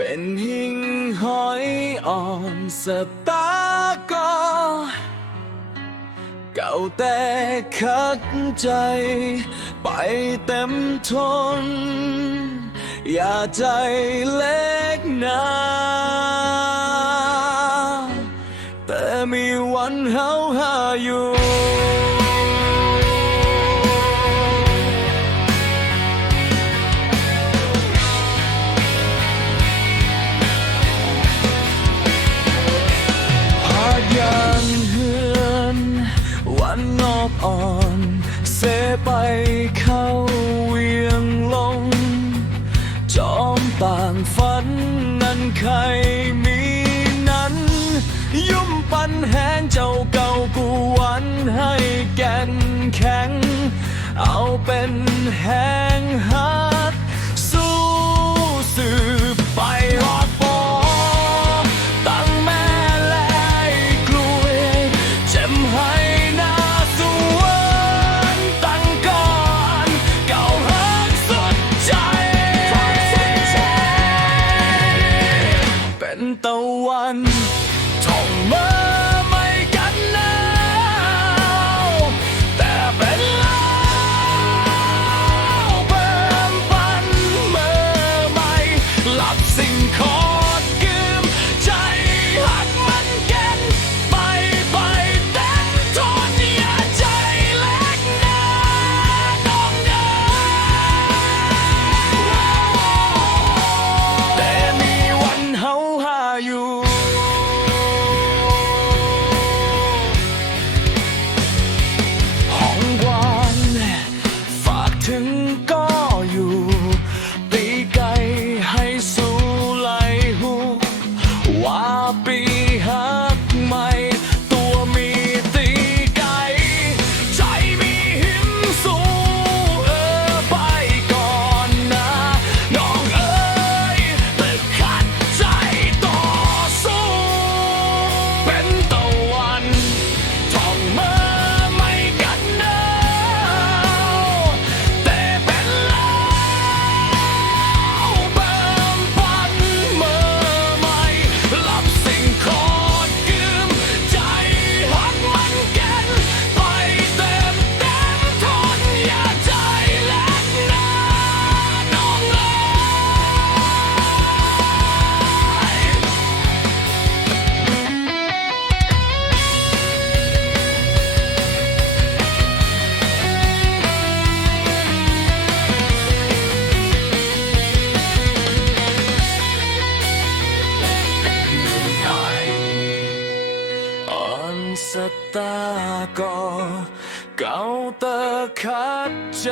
เป็นหิ่งห้อยอ่อนสตาร์ก็เก่าแต่คักใจไปเต็มทนอย่าใจเล็กนะแต่มีวันเฮาหาอยู่ยันเฮือนวันงอกอ่อนเสไปเข้าเวียงลงจอมต่างฝันนั้นใครมีนั้นยุ่มปันแหงเจ้าเก่ากูวันให้แก่นแข็งเอาเป็นแหงหักสู้สืบไปหอดปอตั้งแม่ให้หน้าสวนตั้งก่อนเก่าหักสุดใจเป็นตะวันท่องเมื่อไม่กันหนาวแต่เป็นลาวเบิ่มปันเมื่อไม่หลับสิ่งขอดกืมใจหักมันแก่นไปถึงก็อยู่ตีไก่ให้สู้ไหลหูว่าปีหักใหม่ตัวมีตีไก่ใจมีหิมสู้ไปก่อนนะน้องเอ๋ยตึกขัดใจต่อสู้เป็นตะวันท่องเมื่อไม่กันเดิสตาร์ก็เก่าแต่คัดใจ